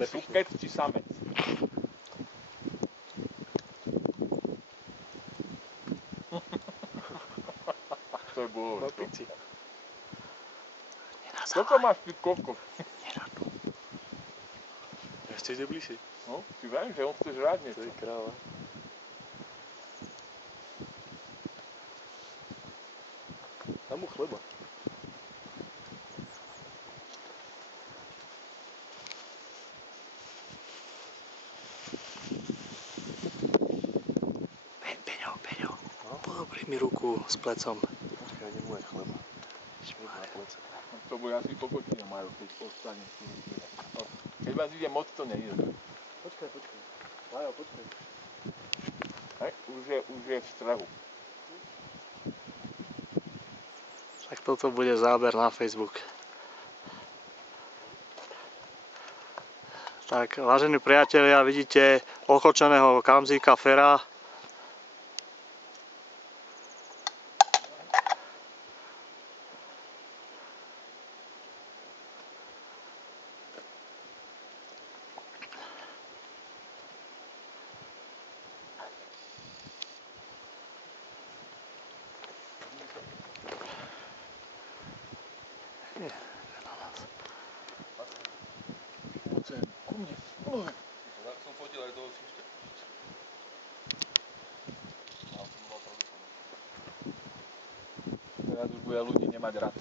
Sukec či samec? To je bolo. Na pici. Koľko máš ty kokos? Ešte ide bližšie. No, si viem, že on chce žrať To niečo. je kráva. Dám mu chleba. Peňo. Podobri mi ruku s plecom. Počkaj, idem mu aj chleba. Šmík na plece. To bude asi kokotina majú, keď ostane. Keď vás ide moc, to nejde. Počkaj. Lájo, počkaj. Hej, už je v strehu. Tak toto bude záber na Facebook. Tak, vážení priatelia, vidíte ochočeného kamzíka Fera. Ku mne. Tak som fotil aj toho sište. Teraz už bude ľudí nemať rád.